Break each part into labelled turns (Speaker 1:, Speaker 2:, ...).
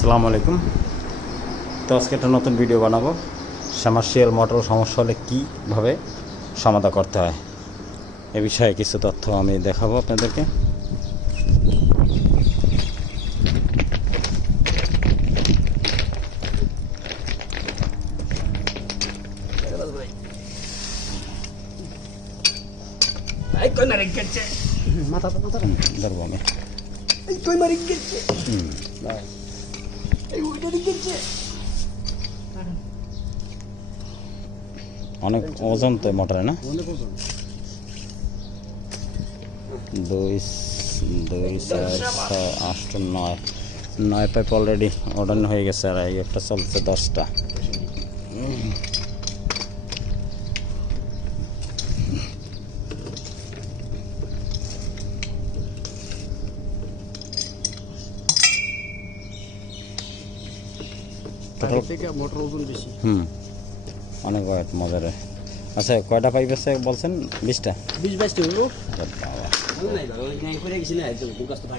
Speaker 1: আসসালামু আলাইকুম। তো আজকে একটা নতুন ভিডিও বানাবো। সামার্শিয়াল মোটর সমস্যা হলে কীভাবে সমাধান করতে হয়? এ বিষয়ে কিছু তথ্য আমি দেখাবো আপনাদেরকে.
Speaker 2: মাথা তো মাথা
Speaker 1: ধরবো আমি। হুম। অনেক ওজন তো মোটরে না? দুই দুই চার ছয় আট নয়। নয় পাইপ অলরেডি অর্ডার হয়ে গেছে আর একটা চলছে দশটা।
Speaker 2: আগের থেকে মোটর ওজন বেশি।
Speaker 1: হুম। অনেক ওয়েট মজারে। আচ্ছা কয়টা পাইপ আছে বলছেন? বিশটা?
Speaker 2: বিশ বাইশটা হলো।
Speaker 1: বাবা।
Speaker 3: Mana naik kalau naik kau naik sini aja, bukan tu tak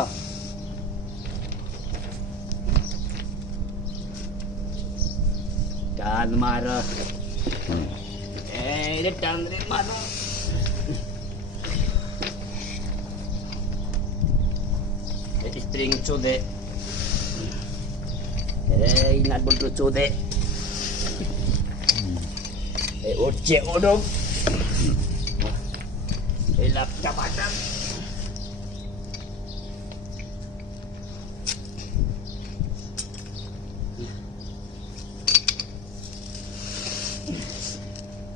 Speaker 3: kena. Tan Maro. Eh, eres tan Maro. string chude. Hey, nak buntu chude. Hey,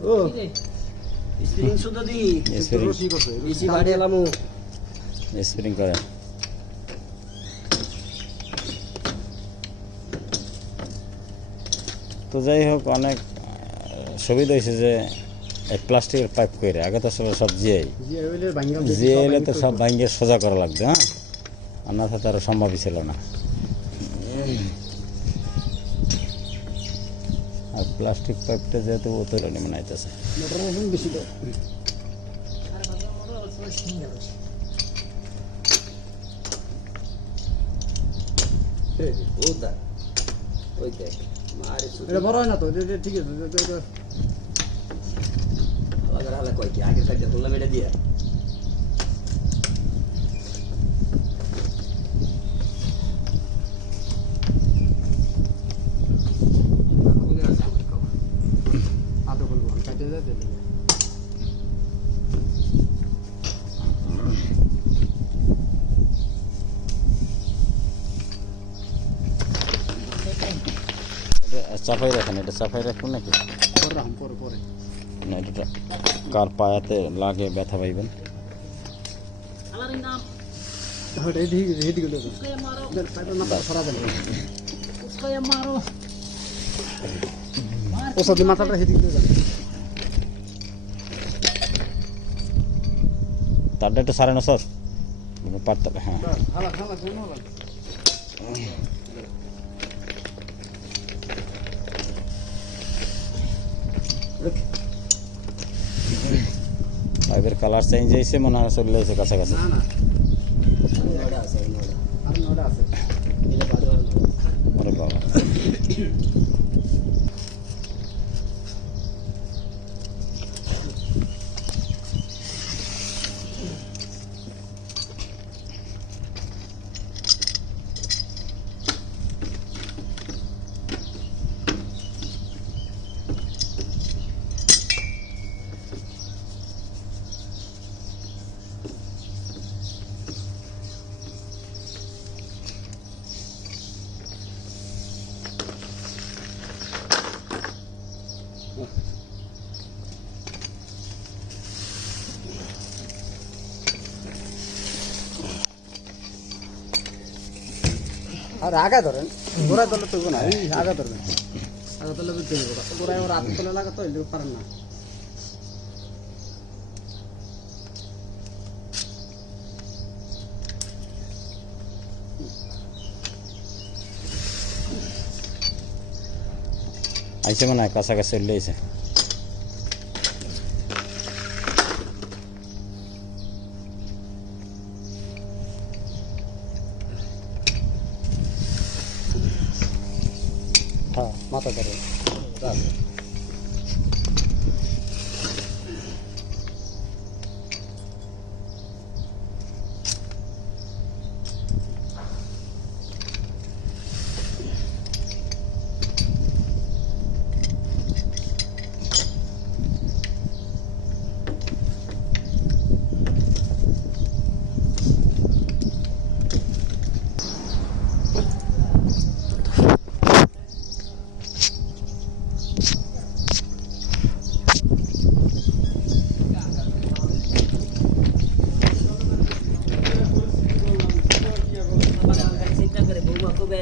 Speaker 2: ও.
Speaker 1: Spring
Speaker 3: Isi bade lamu.
Speaker 1: Spring করে তো যাই হোক অনেক সুবিধা হয়েছে যে এই প্লাস্টিকের পাইপ করে আগে তো আসলে সব জিয়াই
Speaker 2: জি ওইলে ভাঙ্গা
Speaker 1: জিয়ে এলে তো সব ভাঙ্গে সোজা করা লাগবে হ্যাঁ? আর না তো আরও সম্ভবই ছিল না।
Speaker 2: তো
Speaker 3: Udah. Oke. Mari
Speaker 2: এটা
Speaker 3: sudah.
Speaker 2: বড় হয় না তো এটা- এটা ঠিক আছে এটা- এটা-
Speaker 3: Agar hala kau ki akhir
Speaker 1: এটা চাপাই রাখেন এটা চাপাই রাখুন নাকি
Speaker 2: পরে রাখুন পরে পরে
Speaker 1: না এটা কার পায়াতে লাগে ব্যথা পাইবেন
Speaker 2: ওটা এদিকে এদিকে দেবো পাইপের মাথা সরা দেন ওষুধ মাথাটা সেদিকে দেবেন
Speaker 1: তারটা একটু সাড়ে নশো পারতে হবে, হ্যাঁ
Speaker 2: হালা হালা কেন হালা
Speaker 1: পাইপের কালার চেঞ্জ হয়েছে মনে হয় চলে এসে কাছাকাছি।
Speaker 2: আর আগে ধরেন গোড়া ধরলে তৈব না এই আগা ধরবেন। আগা ধরলে বুঝতে পারব গোড়ায় ওর হাতে তোলে লাগাতো এটা পারেন না।
Speaker 1: আইসে মনে হয়, কাছাকাছি চলে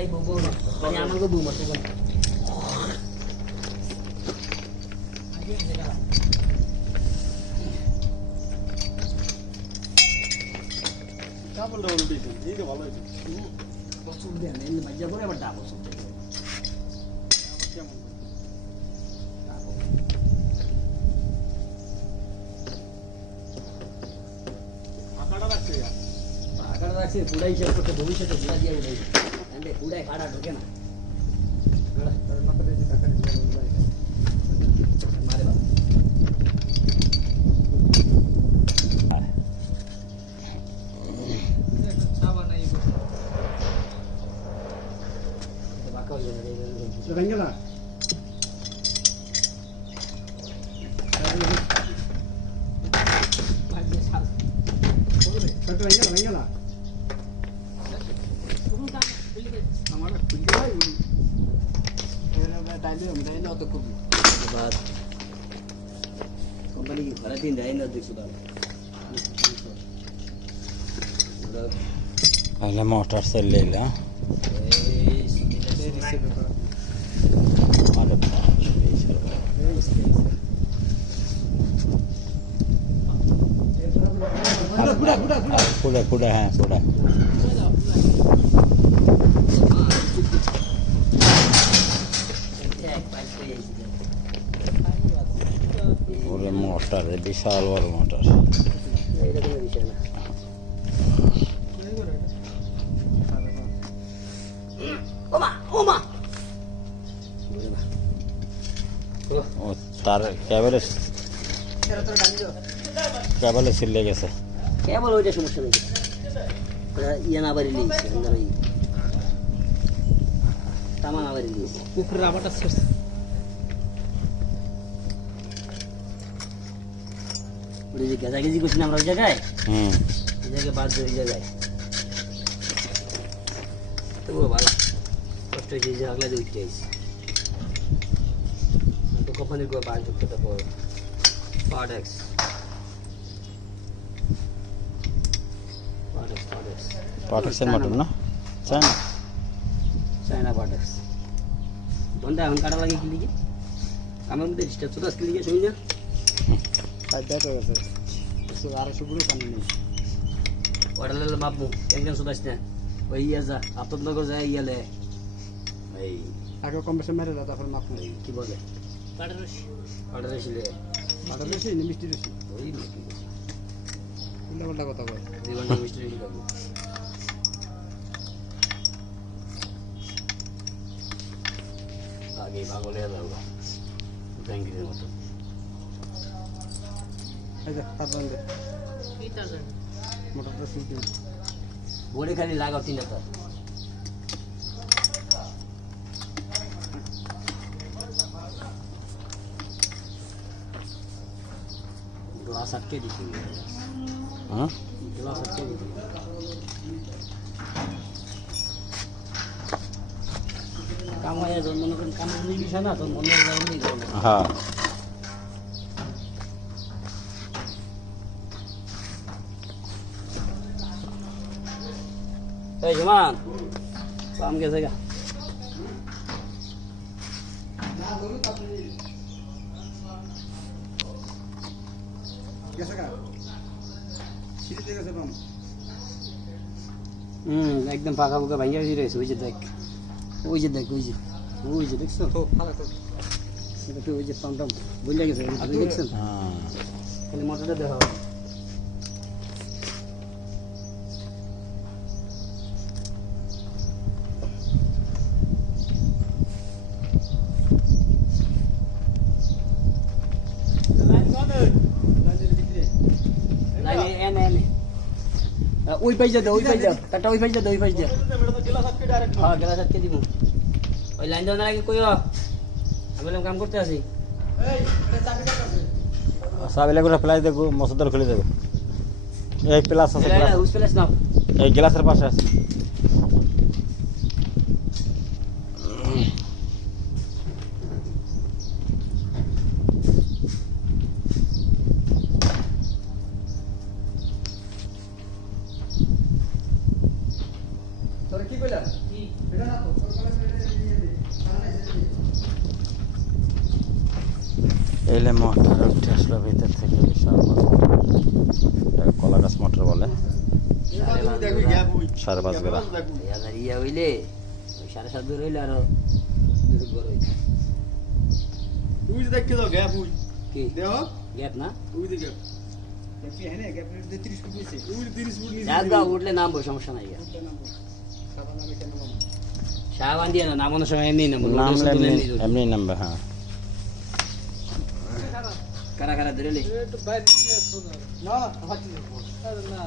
Speaker 3: বৌমা কবে আইবো বৌমা মানে আমাকে বৌমা তো বলে বছর দেন এই মাঝে পরে আবার ডাবো ઠંડે
Speaker 2: ઉડાય હાડા ઢોકે ના મારે બાપ আমার খুঁজে ভাই টাইলে আমি টাইলে অত করব
Speaker 3: বাদ কোম্পানি কি ভাড়া দিন দেয় না দেখছ দাম
Speaker 1: তাহলে মোটর চলে এলে হ্যাঁ? আরে বাপ রে, এই সর্বনাশ।
Speaker 2: কুড়া কুড়া কুড়া
Speaker 1: কুড়ে কুড়ে হ্যাঁ কুড়ে ওরে মোটর বিশাল বড় মোটর। তার ক্যাবেলে ক্যাবেলে ছিলে গেছে।
Speaker 3: কেবল ওইটা সমস্যা নেই ইয়ে না বাড়ি ওই তামা না বাড়ি লিয়েছে
Speaker 2: উপরে আবারটা শেষ
Speaker 3: ওই যে গেজাগেজি করছি না আমরা ওই জায়গায়
Speaker 1: হুম
Speaker 3: ওই জায়গায় বাদ দিয়ে ওই জায়গায় তবুও ভালো কষ্ট হয়েছে এই যে আগলা দিয়ে উঠতে আইসি তো কোম্পানির করে বাস ঢুকতে তারপর পার্টেক্স পার্টেক্স পার্টেক্স
Speaker 1: পাটেক্সের মোটর না চাই না
Speaker 3: চায়না পার্টেক্স কোনটা এখন কাটা লাগে কি লিখে? আমার মধ্যে চলে আসতে লিখে শুনি না?
Speaker 2: ব্যাক হয়ে গেছে আড়াইশো পুরো পানি নেই।
Speaker 3: ওটা লেলে মাপবো টেনশন চলে আসতে ওই ইয়ে যা আপনার যায় ইয়ালে এই
Speaker 2: আগে কম বেশি মেরে দাও তারপর মাপ নেই
Speaker 3: কি বলে? অর্ডার এসেছিলে
Speaker 2: আটা বেশি না মিষ্টি বেশি
Speaker 3: ওই
Speaker 2: উল্টা পাল্টা কথা বল
Speaker 3: দুই ঘণ্টা মিষ্টি রেখে আগে পাগল হয়ে যাব ব্যাংকের মতো বোর্ডে খালি লাগাও তিনটা তার গ্লাস আটকে দিচ্ছি
Speaker 1: হ্যাঁ
Speaker 3: গ্লাস আটকে দিচ্ছি কাম হয়ে যখন মনে করেন কামের বিষয় না তখন মনে হয় এমনি করব
Speaker 1: হ্যাঁ
Speaker 3: একদম ফুকা ভাইয়া হয়ে রয়েছে ওই যে দেখ ওই যে দেখ ওই যে। ওই যে দেখছ
Speaker 2: তো ফালা তো। একটু ওই যে পাম্পটা বুঝলে গেছে? দেখছেন?
Speaker 1: হ্যাঁ।
Speaker 2: খালি মোটরটা দেখা ওই পাইজা দে ওই পাইজা তারটা ওই পাইজা দে ওই পাইজা হ্যাঁ গেলা সাতকে দিব। ওই লাইন দেওয়ার আগে কইও? আমি বললাম কাম করতে আসি।
Speaker 1: সাবিলে করে প্লাস দেখো মসুদার খুলে দেবে। এই প্লাস আছে এই গ্লাসের পাশে আছে
Speaker 2: তোর কি কইলা এটা না তো তোর কলেজ দিয়ে দে
Speaker 1: এলে মোটর উঠে আসলো ভিতর থেকে বিশাল কলা গাছ মোটর বলে। সাড়ে পাঁচ
Speaker 3: ইয়ার ইয়া হইলে সাড়ে সাত দূর হইলে আরও দুটো বড়। হইছে
Speaker 4: উই দেখকে দাও গ্যাপ উই
Speaker 3: কি?
Speaker 4: দেহ?
Speaker 3: গ্যাপ না?
Speaker 4: উই দে গ্যাপ
Speaker 2: কি গ্যাপ 30 ফুট নিচে।
Speaker 4: উই 30 ফুট নিচে।
Speaker 3: যা দাও উঠলে নামবো সমস্যা নাই। ইয়ার
Speaker 2: সাদা নামে কেন নাম
Speaker 3: দিয়ে নামানোর সময় নামবো।
Speaker 1: এমনি নামবে হ্যাঁ।
Speaker 3: কারা কারা ধরে লে
Speaker 2: না না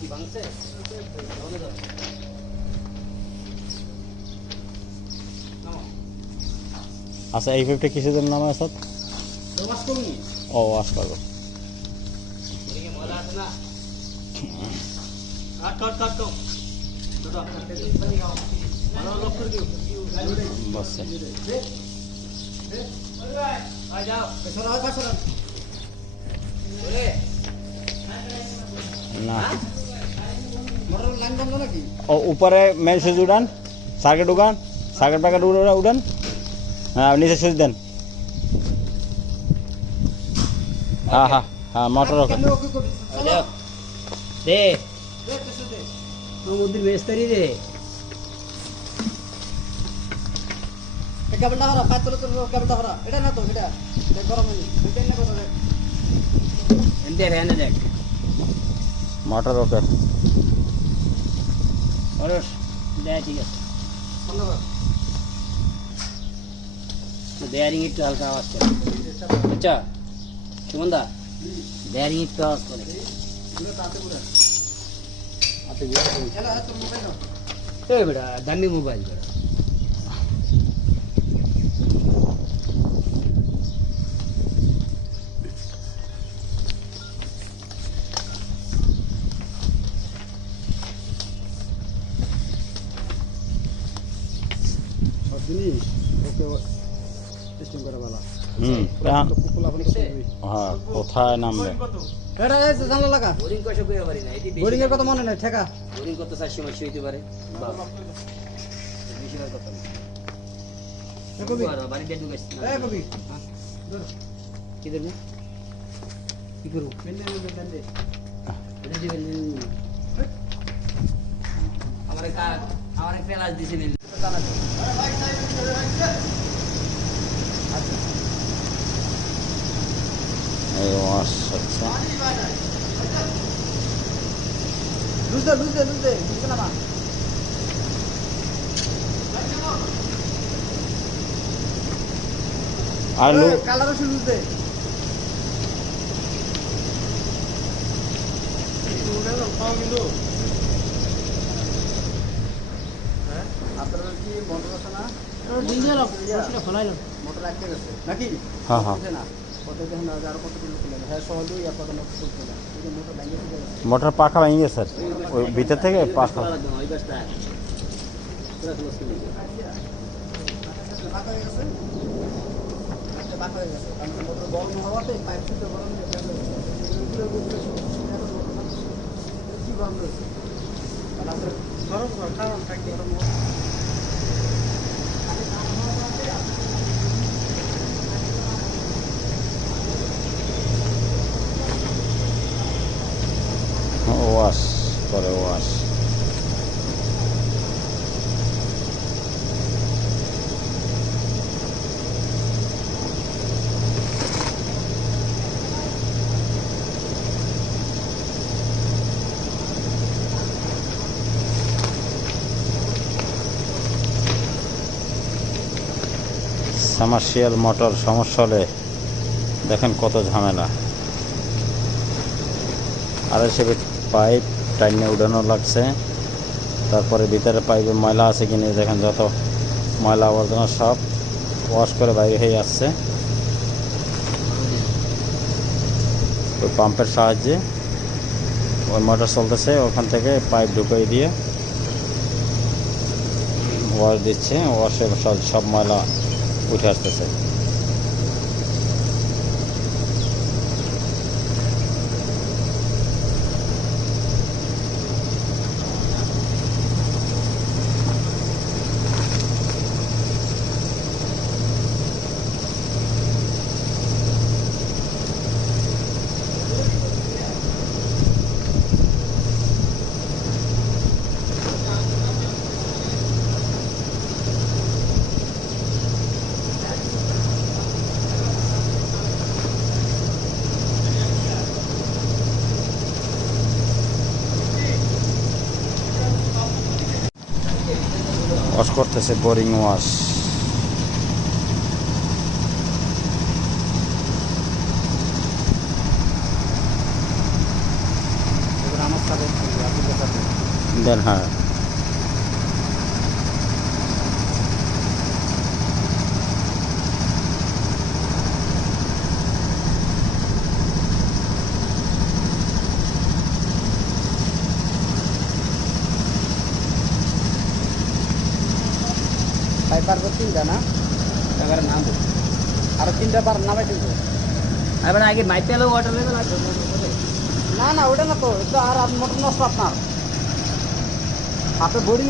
Speaker 3: কি ভাঙছে।
Speaker 1: আচ্ছা এই ফিফটি কিসের জন্য নামে
Speaker 4: করুন
Speaker 1: ও আস করব
Speaker 3: ওদিকে মজা আছে না
Speaker 4: কাট কাট কাট কাট দাদা ভালো লক করে দিও
Speaker 1: বসছে
Speaker 3: আয় যাও
Speaker 4: সরা হয় পাছরা
Speaker 3: ওরে
Speaker 1: না
Speaker 4: মোটর লাইন বন্ধ নাকি
Speaker 1: ও উপরে মেন সুইচ উড়ান সার্কিট উড়ান সার্কিট প্যাকেট উড়া উড়ান হ্যাঁ নিচে সুইচ দেন হ্যাঁ হ্যাঁ হ্যাঁ মোটর ওকে
Speaker 4: কেন ওকে করি
Speaker 3: যাও দে
Speaker 4: দেখ কেসে দে
Speaker 3: তুই মুদির বেস্তারি দে
Speaker 2: এই কেবলটা হরা পাঁচ তলে তোর কেবলটা হরা এটা না তো এটা। দেখ গরম হয়নি। ওইটাই না কথা দেখ
Speaker 3: এনতে রে এনে দেখ।
Speaker 1: মোটর ওকে।
Speaker 3: অরস দে ঠিক আছে।
Speaker 2: কর
Speaker 3: বেয়ারিং একটু হালকা আওয়াজ করে। আচ্ছা সুমন্দা বেয়ারিং একটু আওয়াজ করে।
Speaker 2: পুরো তাতে পুরো
Speaker 3: আচ্ছা বিয়ার
Speaker 2: এলা তোর মোবাইল নাও
Speaker 3: এই বেটা দামি মোবাইল বেটা
Speaker 2: সব জিনিস ওকে টেস্টিং করা ভালো
Speaker 1: হ্যাঁ কোথায় নামবে?
Speaker 2: এটা এই যে জানলা লাগা।
Speaker 3: বোরিং কয়সা কইয়া পারি না এটি
Speaker 2: বোরিং এর কথা মনে নাই ঠেকা।
Speaker 3: বোরিং কত চারশো মাসি হইতে পারে। বেশি বার কথা না।
Speaker 2: কবি।
Speaker 3: আর বাড়িতে ঢুকাইছি না।
Speaker 2: এ কবি।
Speaker 3: কি ধরবো কি করব? দিবেন আমার কা আমার পেলাস দিছে নিল
Speaker 1: এই ওয়াশ আচ্ছা
Speaker 2: লুজ দে লুজ দে লুজ দে বুঝতে না মা
Speaker 1: আর লু
Speaker 2: কালার আছে লুজ দে আপনার কি মোটর আছে না? মোটর আটকে গেছে নাকি
Speaker 1: হ্যাঁ। হ্যাঁ
Speaker 2: মোটর
Speaker 1: পাখা ভেঙে গেছে স্যার। ওই ভিতর থেকে পাখা।
Speaker 3: পুরা ক্লোজ করে দিও।
Speaker 2: বাঁকা হয়ে গেছে আচ্ছা বাঁকা হয়ে গেছে কারণ মোটর গরম হওয়াতে পাইপ সুতো গরম হয়ে গেছে এগুলো বুঝতে কি গরম রয়েছে তাহলে আপনার গরম গরম কারণ থাকবে গরম
Speaker 1: ওয়াশ করে ওয়াশ সামার্শিয়াল মোটর সমস্যা হলে দেখেন কত ঝামেলা। আড়াইশো ফিট পাইপ টাইনে উঠানো লাগছে। তারপরে ভিতরে পাইপে ময়লা আছে কিনে দেখেন যত ময়লা আবর্জনা সব ওয়াশ করে বাইরে হয়ে আসছে। ওই পাম্পের সাহায্যে ওই মোটর চলতেছে, ওখান থেকে পাইপ ঢুকিয়ে দিয়ে ওয়াশ দিচ্ছে। ওয়াশে সব ময়লা উঠে আসতেছে। ওয়াশ করতেছে বোরিং ওয়াশ দেন হ্যাঁ
Speaker 2: পাইপার তো তিনটা না
Speaker 3: এবারে নাম বল।
Speaker 2: আরও তিনটা বার নামাই দিব
Speaker 3: এবার আগে মাইতে এলো ওয়াটার লেভেল
Speaker 2: না না ওটা না তো আর মোটর নষ্ট আপনার। হাতে বোরিং